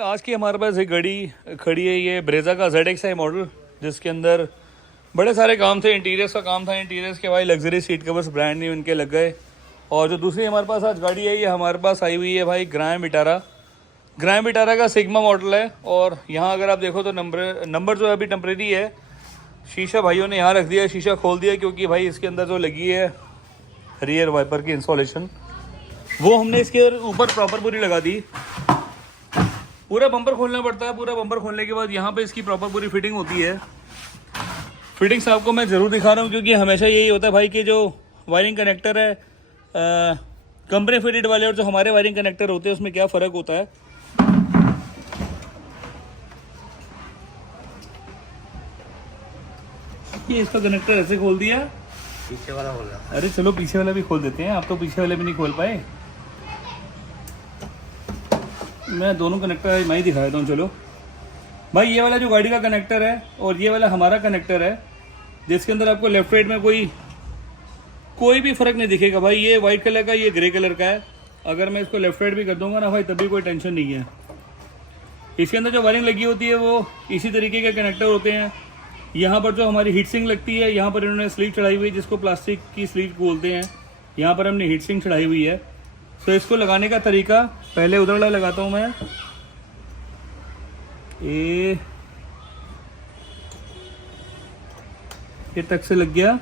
भाई आज की हमारे पास एक गाड़ी खड़ी है, ये ब्रेजा का ZXi मॉडल, जिसके अंदर बड़े सारे काम थे। इंटीरियर्स का काम था, इंटीरियर्स के भाई luxury seat covers brand new इनके लग गए। और जो दूसरी हमारे पास आज गाड़ी है, ये हमारे पास आई हुई है भाई ग्रैंड विटारा का सिग्मा मॉडल है। और यहाँ अगर आप देखो तो नंबर जो है अभी टेम्प्रेरी है। शीशा भाइयों ने यहाँ रख दिया है, शीशा खोल दिया क्योंकि भाई इसके अंदर जो लगी है रियर वाइपर की इंस्टॉलेशन, वो हमने इसके ऊपर प्रॉपर पूरी लगा दी। पूरा बम्पर खोलना पड़ता है, पूरा बम्पर खोलने के बाद यहाँ पे इसकी प्रॉपर पूरी फिटिंग होती है। फिटिंग्स आपको मैं ज़रूर दिखा रहा हूँ क्योंकि हमेशा यही होता है भाई कि जो वायरिंग कनेक्टर है कंपनी फिटेड वाले और जो हमारे वायरिंग कनेक्टर होते हैं उसमें क्या फ़र्क होता है। ये इसका कनेक्टर ऐसे खोल दिया, पीछे वाला खोल रहा। अरे चलो पीछे वाला भी खोल देते हैं, आप तो पीछे वाले भी नहीं खोल पाए। मैं दोनों कनेक्टर मैं ही दिखा देता हूँ। चलो भाई, ये वाला जो गाड़ी का कनेक्टर है और ये वाला हमारा कनेक्टर है, जिसके अंदर आपको लेफ्ट राइट में कोई भी फ़र्क नहीं दिखेगा भाई। ये वाइट कलर का, ये ग्रे कलर का है। अगर मैं इसको लेफ्ट राइट भी कर दूंगा ना भाई, तब भी कोई टेंशन नहीं है। इसके अंदर जो वायरिंग लगी होती है वो इसी तरीके के कनेक्टर होते हैं। यहाँ पर जो हमारी हीट सिंक लगती है, यहाँ पर इन्होंने स्लीव चढ़ाई हुई है, जिसको प्लास्टिक की स्लीव बोलते हैं। यहाँ पर हमने हीट सिंक चढ़ाई हुई है। तो इसको लगाने का तरीका, पहले उधर वाला लगाता हूँ मैं। ये तक से लग गया,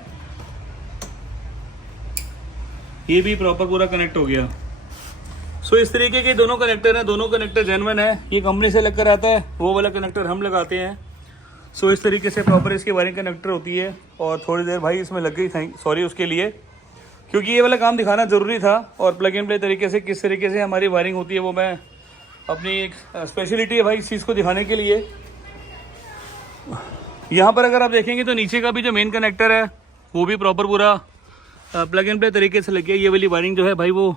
ये भी प्रॉपर पूरा कनेक्ट हो गया। सो इस तरीके के दोनों कनेक्टर हैं, दोनों कनेक्टर जेन्युइन है। ये कंपनी से लगकर आता है, वो वाला कनेक्टर हम लगाते हैं। सो इस तरीके से प्रॉपर इसकी वायरिंग कनेक्टर होती है। और थोड़ी देर भाई इसमें लग गई, सॉरी उसके लिए, क्योंकि ये वाला काम दिखाना ज़रूरी था। और प्लग एंड प्ले तरीके से किस तरीके से हमारी वायरिंग होती है वो मैं अपनी एक स्पेशलिटी है भाई इस चीज़ को दिखाने के लिए। यहाँ पर अगर आप देखेंगे तो नीचे का भी जो मेन कनेक्टर है वो भी प्रॉपर पूरा प्लग एंड प्ले तरीके से लग गया। ये वाली वायरिंग जो है भाई वो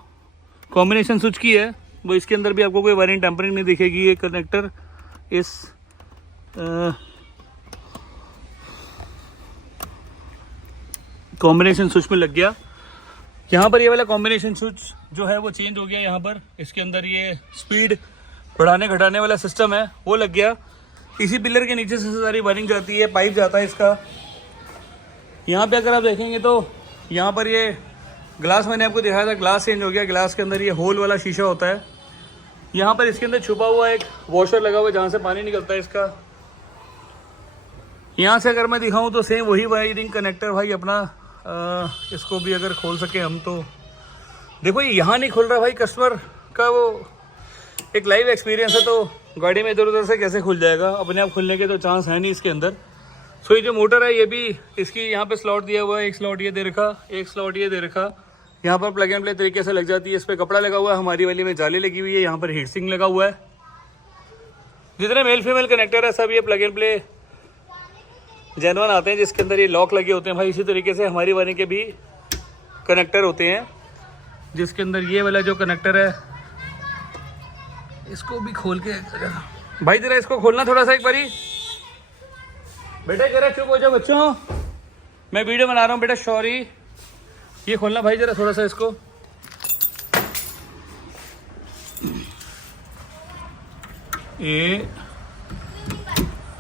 कॉम्बिनेशन स्विच की है, वो इसके अंदर भी आपको कोई वायरिंग टेम्परिंग नहीं दिखेगी। ये कनेक्टर इस कॉम्बिनेशन स्विच में लग गया। यहाँ पर ये वाला कॉम्बिनेशन स्विच जो है वो चेंज हो गया। यहाँ पर इसके अंदर ये स्पीड बढ़ाने घटाने वाला सिस्टम है वो लग गया। इसी पिलर के नीचे से सारी वायरिंग जाती है, पाइप जाता है इसका। यहाँ पे अगर आप देखेंगे तो यहाँ पर ये ग्लास मैंने आपको दिखाया था, ग्लास चेंज हो गया। ग्लास के अंदर ये होल वाला शीशा होता है। यहाँ पर इसके अंदर छुपा हुआ एक वॉशर लगा हुआ है जहाँ से पानी निकलता है इसका। यहाँ से अगर मैं दिखाऊँ तो सेम वही वायरिंग कनेक्टर भाई अपना इसको भी अगर खोल सके हम तो देखो, ये यहाँ नहीं खुल रहा भाई। कस्टमर का वो एक लाइव एक्सपीरियंस है, तो गाड़ी में इधर उधर से कैसे खुल जाएगा, अपने आप खुलने के तो चांस है नहीं इसके अंदर। सो ये जो मोटर है ये भी इसकी यहाँ पे स्लॉट दिया हुआ है, एक स्लॉट ये दे रखा, एक स्लॉट ये दे रखा। यहाँ पर प्लग एंड प्ले तरीके से लग जाती है। इस पर कपड़ा लगा हुआ है, हमारी वाली में जाली लगी हुई है। यहाँ पर हीट सिंक लगा हुआ है। जितने मेल फीमेल कनेक्टर है सब ये प्लग एंड प्ले जेन्युइन आते हैं, जिसके अंदर ये लॉक लगे होते हैं भाई। इसी तरीके से हमारी वायरिंग के भी कनेक्टर होते हैं, जिसके अंदर ये वाला जो कनेक्टर है इसको भी खोल के भाई जरा इसको खोलना थोड़ा सा एक बारी। बेटा जरा चुप हो जाओ बच्चों, मैं वीडियो बना रहा हूँ बेटा, सॉरी। ये खोलना भाई जरा थोड़ा सा इसको।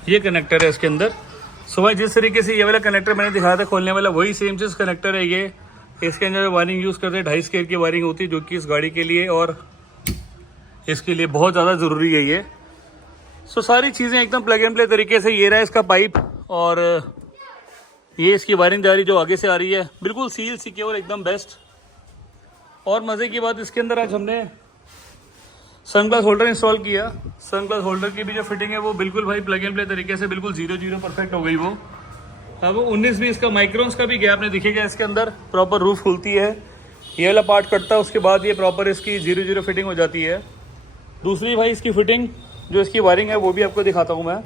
ये कनेक्टर है इसके अंदर। सो भाई जिस तरीके से ये वाला कनेक्टर मैंने दिखाया था खोलने वाला, वही सेम चीज़ कनेक्टर है ये। इसके अंदर वायरिंग यूज़ करते हैं 2.5 स्केल की वायरिंग होती है, जो कि इस गाड़ी के लिए और इसके लिए बहुत ज़्यादा ज़रूरी है ये। सो सारी चीज़ें एकदम प्लग एंड प्ले तरीके से। ये रहा इसका पाइप और ये इसकी वायरिंग जारी जो आगे से आ रही है, बिल्कुल सील सिक्योर एकदम बेस्ट। और मज़े की बात, इसके अंदर आज हमने सनग्लास होल्डर इंस्टॉल किया। सनग्लास होल्डर की भी जो फिटिंग है वो बिल्कुल भाई प्लग एंड प्ले तरीके से बिल्कुल 0-0 परफेक्ट हो गई वो। अब 19-20 का माइक्रोन्स का भी गैप नहीं दिखेगा इसके अंदर। प्रॉपर रूफ खुलती है, ये वाला पार्ट कटता है, उसके बाद ये प्रॉपर इसकी 0-0 फिटिंग हो जाती है। दूसरी भाई इसकी फिटिंग जो इसकी वायरिंग है वो भी आपको दिखाता हूँ मैं।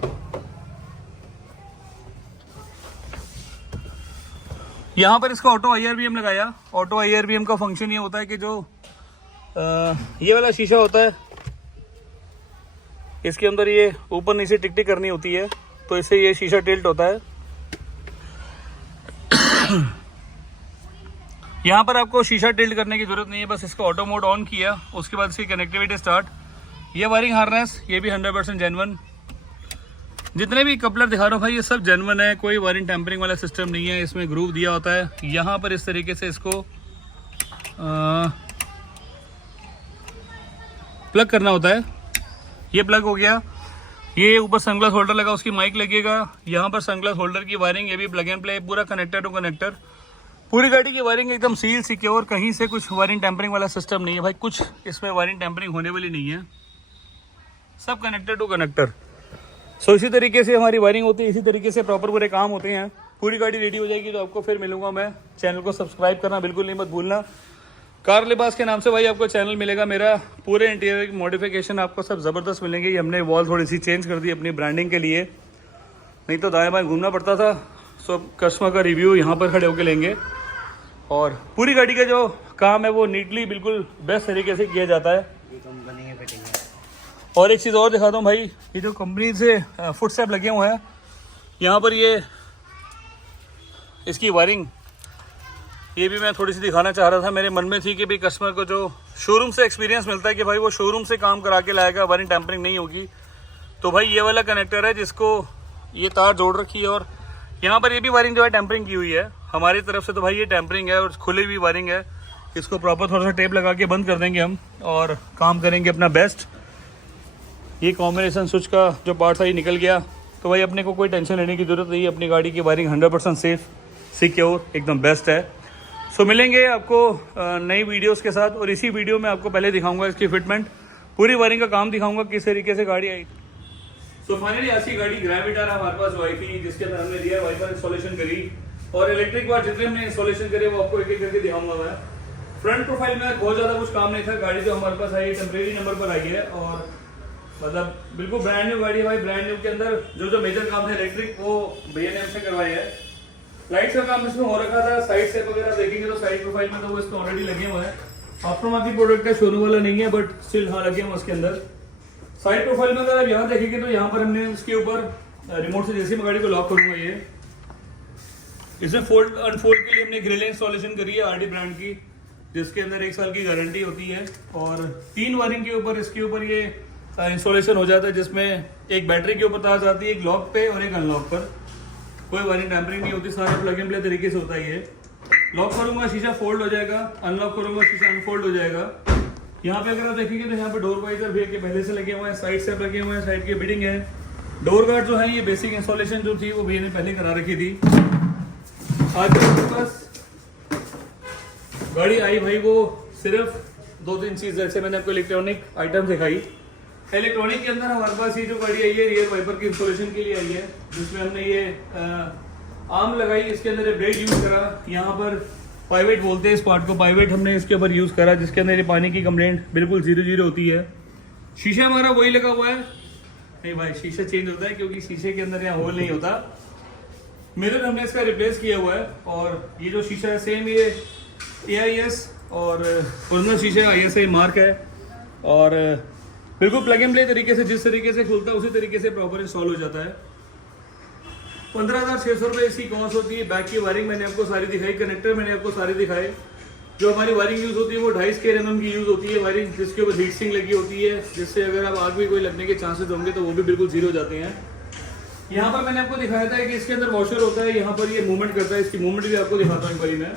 यहाँ पर इसका ऑटो IRBM लगाया। ऑटो IRBM का फंक्शन ये होता है कि जो ये वाला शीशा होता है, इसके अंदर ये ऊपर नीचे टिक टिक करनी होती है, तो इससे ये शीशा टिल्ट होता है। यहाँ पर आपको शीशा टिल्ट करने की जरूरत नहीं है, बस इसका ऑटो मोड ऑन किया, उसके बाद इसकी कनेक्टिविटी स्टार्ट। ये वायरिंग हार्नेस ये भी 100% जेन्युइन। जितने भी कपलर दिखा रहा हूँ भाई ये सब जेन्युइन है, कोई वायरिंग टेम्परिंग वाला सिस्टम नहीं है। इसमें ग्रूव दिया होता है, यहाँ पर इस तरीके से इसको प्लग करना होता है। ये प्लग हो गया, ये ऊपर सनग्लास होल्डर लगा, उसकी माइक लगेगा। यहाँ पर सनग्लास होल्डर की वायरिंग, ये भी प्लग एंड प्ले, पूरा कनेक्टर टू कनेक्टर। पूरी गाड़ी की वायरिंग एकदम सील सिक्योर, कहीं से कुछ वायरिंग टेम्परिंग वाला सिस्टम नहीं है भाई, कुछ इसमें वायरिंग टेम्परिंग होने वाली नहीं है, सब कनेक्टर टू कनेक्टर। सो इसी तरीके से हमारी वायरिंग होती है, इसी तरीके से प्रॉपर पूरे काम होते हैं। पूरी गाड़ी रेडी हो जाएगी तो आपको फिर मिलूंगा मैं। चैनल को सब्सक्राइब करना बिल्कुल नहीं मत भूलना। कार लिबास के नाम से भाई आपको चैनल मिलेगा मेरा। पूरे इंटीरियर की मॉडिफिकेशन आपको सब ज़बरदस्त मिलेंगे। ये हमने वॉल थोड़ी सी चेंज कर दी अपनी ब्रांडिंग के लिए, नहीं तो दाएं बाएं घूमना पड़ता था। सो कस्टमर का रिव्यू यहाँ पर खड़े होकर लेंगे। और पूरी गाड़ी का जो काम है वो नीटली बिल्कुल बेस्ट तरीके से किया जाता है। ये कंपनी की फिटिंग है। और एक चीज़ और दिखाता हूँ भाई, ये जो कंपनी से फुटस्टेप लगे हुए हैं यहाँ पर, ये इसकी वायरिंग ये भी मैं थोड़ी सी दिखाना चाह रहा था। मेरे मन में थी कि भाई कस्टमर को जो शोरूम से एक्सपीरियंस मिलता है कि भाई वो शोरूम से काम करा के लाएगा, वायरिंग टेम्परिंग नहीं होगी। तो भाई ये वाला कनेक्टर है जिसको ये तार जोड़ रखी है, और यहाँ पर ये भी वायरिंग जो है टेम्परिंग की हुई है हमारी तरफ से। तो भाई ये टेम्परिंग है और खुली हुई वायरिंग है। इसको प्रॉपर थोड़ा सा टेप लगा के बंद कर देंगे हम और काम करेंगे अपना बेस्ट। ये कॉम्बिनेशन स्विच का जो पार्ट था ये निकल गया, तो भाई अपने को कोई टेंशन लेने की ज़रूरत नहीं है। अपनी गाड़ी की वायरिंग 100% सेफ सिक्योर एकदम बेस्ट है। सो मिलेंगे आपको नई वीडियोस के साथ, और इसी वीडियो में आपको पहले दिखाऊंगा इसकी फिटमेंट, पूरी वायरिंग का काम दिखाऊंगा किस तरीके से गाड़ी आई। सो फाइनली आज की गाड़ी ग्रेविटार हमारे पास आई थी, जिसके अंदर हमने रियर वाइपर इंस्टॉलेशन करी और इलेक्ट्रिक बार जितने हमने इंस्टॉलेशन करे वो आपको एक एक करके दिखाऊंगा मैं। फ्रंट प्रोफाइल में बहुत ज़्यादा कुछ काम नहीं था। गाड़ी जो हमारे पास आई टेम्परेरी नंबर पर आई है, और मतलब बिल्कुल ब्रांड न्यू गाड़ी है भाई। ब्रांड न्यू के अंदर जो मेजर काम है इलेक्ट्रिक वो B&M से करवाए है। लाइट्स का काम इसमें हो रखा था, साइड स्टेप वगैरह देखेंगे तो साइड प्रोफाइल में तो वो इसमें ऑलरेडी लगे हुए हैं। आफ्टर मार्केट प्रोडक्ट का शोरूम वाला नहीं है, बट स्टिल हाँ लगे हुए उसके अंदर। साइड प्रोफाइल में अगर आप यहाँ देखेंगे तो यहाँ पर हमने उसके ऊपर रिमोट से जैसे मैं गाड़ी को लॉक करूंगा, ये इसमें फोल्ड अनफोल्ड के लिए हमने ग्रिल इंस्टॉलेशन करी है आरडी ब्रांड की, जिसके अंदर 1 साल की गारंटी होती है। और 3 वायरिंग के ऊपर इसके ऊपर ये इंस्टॉलेशन हो जाता है, जिसमें एक बैटरी के ऊपर तार जाती है, एक लॉक पे और एक अनलॉक पर। कोई वायरिंग टेम्परिंग नहीं होती, सारा प्लग एंड प्ले तरीके से होता है। ये लॉक करूंगा शीशा फोल्ड हो जाएगा, अनलॉक करूंगा शीशा अनफोल्ड हो जाएगा। यहाँ पे अगर आप देखेंगे तो यहाँ पे डोर वाइजर भी के पहले से लगे हुए हैं, साइड से लगे हुए हैं, साइड की बिडिंग है। डोर गार्ड जो है ये बेसिक इंस्टॉलेशन जो थी वो भैया ने पहले करा रखी थी। आज मेरे पास गाड़ी आई भाई वो सिर्फ 2-3 चीज, जैसे मैंने आपको इलेक्ट्रॉनिक आइटम दिखाई। इलेक्ट्रॉनिक के अंदर हमारे पास ये जो गाड़ी आई है रियर वाइपर की इंस्टॉलेशन के लिए आई है, जिसमें हमने ये आर्म लगाई, इसके अंदर ब्रेड यूज करा। यहाँ पर पाइवेट बोलते हैं इस पार्ट को, पाइवेट हमने इसके ऊपर यूज करा, जिसके अंदर ये पानी की कंप्लेंट बिल्कुल 0-0 होती है। शीशा हमारा वही लगा हुआ है, नहीं भाई शीशा चेंज होता है क्योंकि शीशे के अंदर यहाँ होल नहीं होता। मिरर हमने इसका रिप्लेस किया हुआ है, और ये जो शीशा है सेम ये AIS और ओरिजिनल शीशा ISI मार्क है, और बिल्कुल प्लग एंड प्ले तरीके से जिस तरीके से खुलता है उसी तरीके से प्रॉपर इंस्टॉल हो जाता है। 15,600 रुपये इसकी कॉस्ट होती है। बैक की वायरिंग मैंने आपको सारी दिखाई, कनेक्टर मैंने आपको सारे दिखाए। जो हमारी वायरिंग यूज होती है वो 2.5 स्क्वायर mm की यूज होती है वायरिंग, जिसके ऊपर हीट सिंक लगी होती है, जिससे अगर आप आग भी कोई लगने के चांसेस होंगे तो वो भी बिल्कुल 0 हो जाते हैं। यहाँ पर मैंने आपको दिखाया था कि इसके अंदर वॉशर होता है, यहाँ पर ये मूवमेंट करता है, इसकी मूवमेंट भी आपको दिखाता हूँ एक बारी मैं।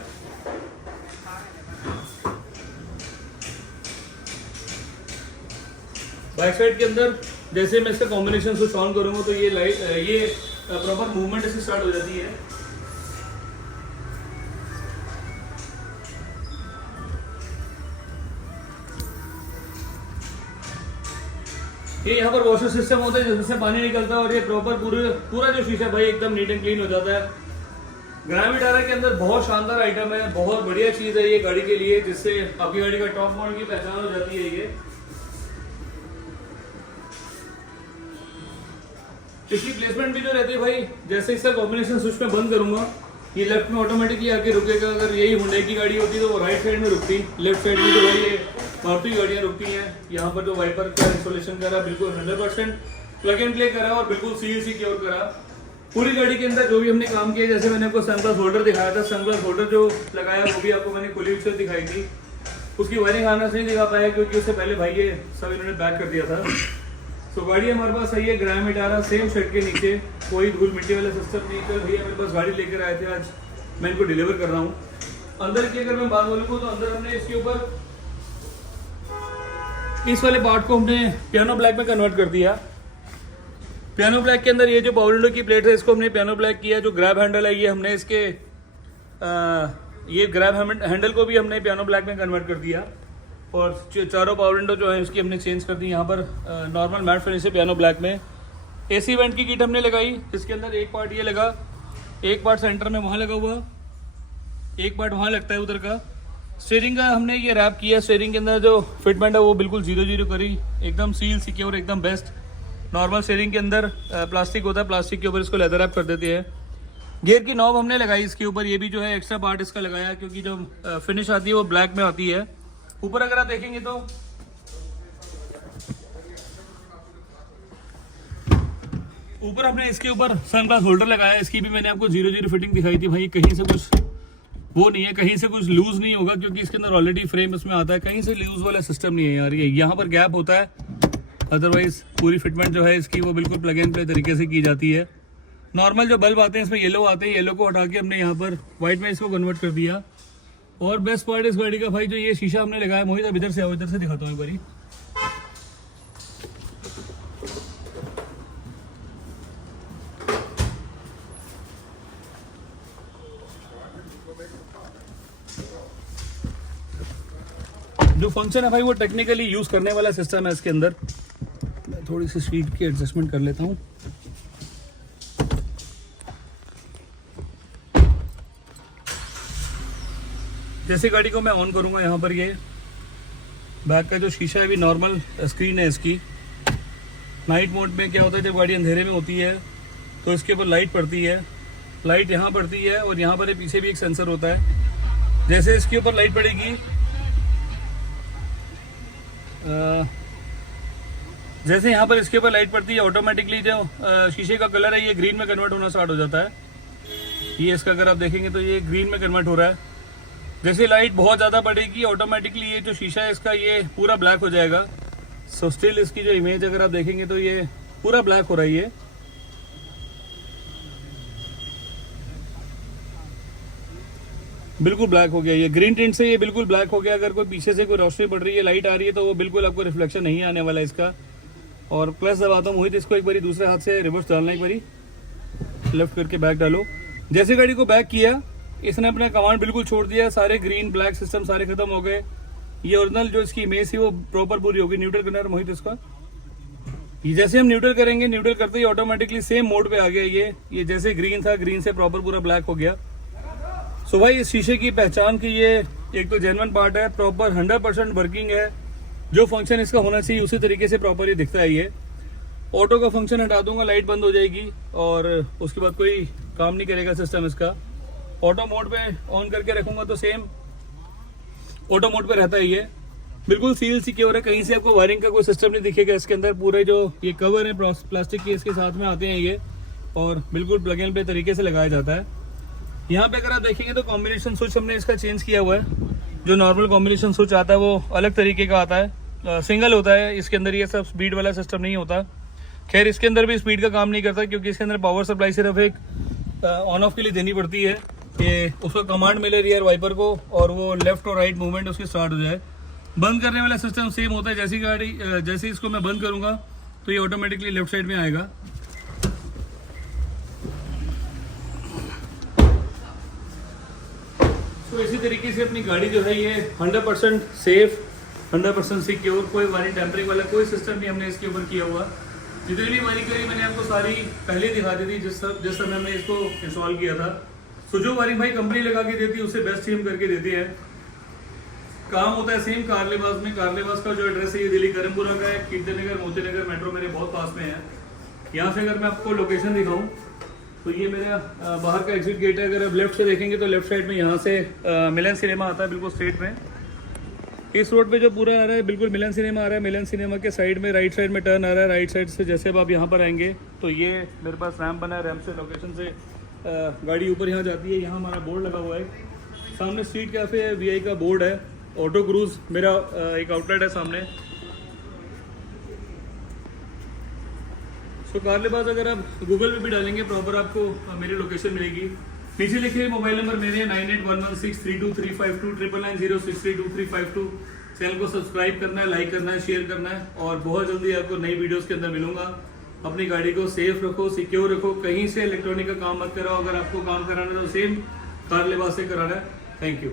बैक साइड के अंदर जैसे मैं इसका कॉम्बिनेशन स्विच ऑन करूंगा तो ये लाइट ये प्रॉपर मूवमेंट इससे स्टार्ट हो जाती है। ये यहाँ पर वॉशर सिस्टम होता है जिससे पानी निकलता है, और ये प्रॉपर पूरा जो शीशा भाई एकदम नीट एंड क्लीन हो जाता है। ग्रेविटार के अंदर बहुत शानदार आइटम है, बहुत बढ़िया चीज है ये गाड़ी के लिए, जिससे आपकी गाड़ी का टॉप मॉडल की पहचान हो जाती है। ये इसकी प्लेसमेंट भी जो रहती है भाई, जैसे इसका कॉम्बिनेशन स्विच में बंद करूंगा ये लेफ्ट में ऑटोमेटिकली आके रुकेगा। अगर यही हुंडई की गाड़ी होती तो वो राइट साइड में रुकती, लेफ्ट साइड में जो भाई ये मारुति गाड़ियाँ रुकती हैं। यहाँ पर जो वाइपर का इंस्टॉलेशन करा बिल्कुल 100% प्लग एंड प्ले करा और बिल्कुल सील सिक्योर करा। पूरी गाड़ी के अंदर जो भी हमने काम किया, जैसे मैंने आपको सनग्लास होल्डर दिखाया था, सनग्लास होल्डर जो लगाया वो भी आपको मैंने खुली से दिखाई थी। उसकी वायरिंग हार्नेस नहीं दिखा पाया क्योंकि उससे पहले भाई ये सब इन्होंने पैक कर दिया था। तो गाड़ी हमारे पास सही है, ग्राम 18 सेम शेड के नीचे, कोई धूल मिट्टी वाला सिस्टम नहीं। कल भैया मेरे पास गाड़ी लेकर आए थे, आज मैं इनको डिलीवर कर रहा हूँ। अंदर की अगर मैं बात बोलूँ तो अंदर हमने इसके ऊपर इस वाले पार्ट को हमने पियानो ब्लैक में कन्वर्ट कर दिया। पियानो ब्लैक के अंदर ये जो पावर विंडो की प्लेट है इसको हमने पियानो ब्लैक किया। जो ग्रैब हैंडल है ये हमने इसके ये ग्रैब हैंडल को भी हमने पियानो ब्लैक में कन्वर्ट कर दिया। और चारों पावर विंडो जो है इसकी हमने चेंज कर दी। यहाँ पर नॉर्मल मैट फिनिश है पियानो ब्लैक में। एसी वेंट की किट हमने लगाई, इसके अंदर एक पार्ट ये लगा, एक पार्ट सेंटर में वहाँ लगा हुआ, एक पार्ट वहाँ लगता है उधर का। स्टीयरिंग का हमने ये रैप किया। स्टीयरिंग के अंदर जो फिटमेंट है वो बिल्कुल 0-0 करी, एकदम सील सिक्योर, एकदम बेस्ट। नॉर्मल स्टीयरिंग के अंदर प्लास्टिक होता है, प्लास्टिक के ऊपर इसको लेदर रैप कर देते हैं। गियर की नॉब हमने लगाई इसके ऊपर, ये भी जो है एक्स्ट्रा पार्ट इसका लगाया क्योंकि जो फिनिश आती है वो ब्लैक में आती है। ऊपर अगर आप देखेंगे तो ऊपर हमने इसके ऊपर सनग्लास होल्डर लगाया। इसकी भी मैंने आपको 0-0 फिटिंग दिखाई थी भाई, कहीं से कुछ वो नहीं है, कहीं से कुछ लूज नहीं होगा क्योंकि इसके अंदर ऑलरेडी फ्रेम इसमें आता है। कहीं से लूज वाला सिस्टम नहीं है यार। ये यहाँ पर गैप होता है, अदरवाइज पूरी फिटमेंट जो है इसकी वो बिल्कुल प्लग एंड प्ले तरीके से की जाती है। नॉर्मल जो बल्ब आते हैं इसमें येलो आते हैं, येलो को हटा के हमने यहाँ पर व्हाइट में इसको कन्वर्ट कर दिया। और बेस्ट पार्ट इस गाड़ी का भाई जो ये शीशा हमने लगाया, मोहित अब इधर से आओ, इधर से दिखाता हूँ एक बारी। जो फंक्शन है भाई वो टेक्निकली यूज करने वाला सिस्टम है इसके अंदर। मैं थोड़ी सी स्पीड की एडजस्टमेंट कर लेता हूँ। जैसे गाड़ी को मैं ऑन करूंगा, यहाँ पर ये बैक का जो शीशा है भी नॉर्मल स्क्रीन है इसकी। नाइट मोड में क्या होता है, जब गाड़ी अंधेरे में होती है तो इसके ऊपर लाइट पड़ती है, लाइट यहाँ पड़ती है और यहाँ पर पीछे भी एक सेंसर होता है। जैसे इसके ऊपर लाइट पड़ेगी, जैसे यहाँ पर इसके ऊपर लाइट पड़ती है ऑटोमेटिकली जो शीशे का कलर है ये ग्रीन में कन्वर्ट होना स्टार्ट हो जाता है। ये इसका अगर आप देखेंगे तो ये ग्रीन में कन्वर्ट हो रहा है। जैसे लाइट बहुत ज़्यादा पड़ेगी ऑटोमेटिकली ये जो शीशा है इसका ये पूरा ब्लैक हो जाएगा। सो स्टिल इसकी जो इमेज अगर आप देखेंगे तो ये पूरा ब्लैक हो रही है। बिल्कुल ब्लैक हो गया, ये ग्रीन टिंट से ये बिल्कुल ब्लैक हो गया। अगर कोई पीछे से कोई रोशनी पड़ रही है, लाइट आ रही है तो वो बिल्कुल आपको रिफ्लेक्शन नहीं आने वाला इसका। और प्लस दबाता हूँ मोहित, इसको एक बारी दूसरे हाथ से रिवर्स डालना, एक बारी लेफ्ट करके बैक डालो। जैसे गाड़ी को बैक किया इसने अपना कमांड बिल्कुल छोड़ दिया, सारे ग्रीन ब्लैक सिस्टम सारे खत्म हो गए। ये ओरिजिनल जो इसकी इमेज थी वो प्रॉपर पूरी होगी। न्यूट्रल करना है मोहित इसका। ये जैसे हम न्यूट्रल करेंगे, न्यूट्रल करते ही ऑटोमेटिकली सेम मोड पे आ गया। ये जैसे ग्रीन था, ग्रीन से प्रॉपर पूरा ब्लैक हो गया। सो भाई इस शीशे की पहचान की ये एक तो जेन्युइन पार्ट है, प्रॉपर 100% वर्किंग है। जो फंक्शन इसका होना चाहिए उसी तरीके से प्रॉपर ये दिखता है। ये ऑटो का फंक्शन हटा दूंगा, लाइट बंद हो जाएगी और उसके बाद कोई काम नहीं करेगा सिस्टम इसका। ऑटो मोड पे ऑन करके रखूंगा तो सेम ऑटो मोड पे रहता है। ये बिल्कुल सील सिक्योर है, कहीं से आपको वायरिंग का कोई सिस्टम नहीं दिखेगा इसके अंदर। पूरे जो ये कवर है प्लास्टिक के इसके साथ में आते हैं ये, और बिल्कुल प्लग एंड प्ले तरीके से लगाया जाता है। यहाँ पे अगर आप देखेंगे तो कॉम्बिनेशन स्विच हमने इसका चेंज किया हुआ है। जो नॉर्मल कॉम्बिनेशन स्विच आता है वो अलग तरीके का आता है, सिंगल होता है। इसके अंदर ये सब स्पीड वाला सिस्टम नहीं होता। खैर इसके अंदर भी स्पीड का काम नहीं करता क्योंकि इसके अंदर पावर सप्लाई सिर्फ एक ऑन ऑफ के लिए देनी पड़ती है। ये उसका कमांड मिले रियर वाइपर को और वो लेफ्ट और राइट मूवमेंट उसकी स्टार्ट हो जाए। बंद करने वाला सिस्टम सेम होता है। जैसे इसको मैं बंद करूंगा तो ये ऑटोमेटिकली लेफ्ट साइड में आएगा। तो इसी तरीके से अपनी गाड़ी जो है ये 100% सेफ, 100% सिक्योर, कोई वायरिंग टेम्परिंग वाला कोई सिस्टम नहीं हमने इसके ऊपर किया हुआ। जितनी भी वायरिंग करी मैंने आपको सारी पहले दिखा दी थी जिस समय हमने इसको इंस्टॉल किया था। तो जो वायरिंग भाई कंपनी लगा के देती है उससे बेस्ट ही हम करके देते हैं। काम होता है सेम कारलेबाज में। कारलेबाज का जो एड्रेस है ये दिल्ली करमपुरा का है। कीर्तनगर मोतीनगर मेट्रो मेरे बहुत पास में है। यहाँ से अगर मैं आपको लोकेशन दिखाऊँ तो ये मेरा बाहर का एग्जिट गेट है। अगर आप लेफ्ट से देखेंगे तो लेफ्ट साइड में यहाँ से मिलन सिनेमा आता है बिल्कुल स्ट्रेट में। इस रोड पे जो पूरा आ रहा है बिल्कुल मिलन सिनेमा आ रहा है। मिलन सिनेमा के साइड में राइट साइड में टर्न आ रहा है। राइट साइड से जैसे अब आप यहाँ पर आएंगे तो ये मेरे पास रैम्प बना है। रैम्प से लोकेशन से गाड़ी ऊपर यहाँ जाती है। यहाँ हमारा बोर्ड लगा हुआ है। सामने स्ट्रीट कैफ़े है, VI का बोर्ड है। ऑटो क्रूज मेरा एक आउटलेट है सामने। सो कार लिबास अगर आप गूगल पे भी डालेंगे प्रॉपर आपको मेरी लोकेशन मिलेगी। नीचे लिखिए मोबाइल नंबर मेरे 9811632352 9990632352। चैनल को सब्सक्राइब करना है, लाइक करना है, शेयर करना है और बहुत जल्दी आपको नई वीडियोस के अंदर मिलूंगा। अपनी गाड़ी को सेफ रखो, सिक्योर रखो, कहीं से इलेक्ट्रॉनिक का काम मत कराओ। अगर आपको काम कराना है तो सेम कार लिबास से कराना है। Thank you.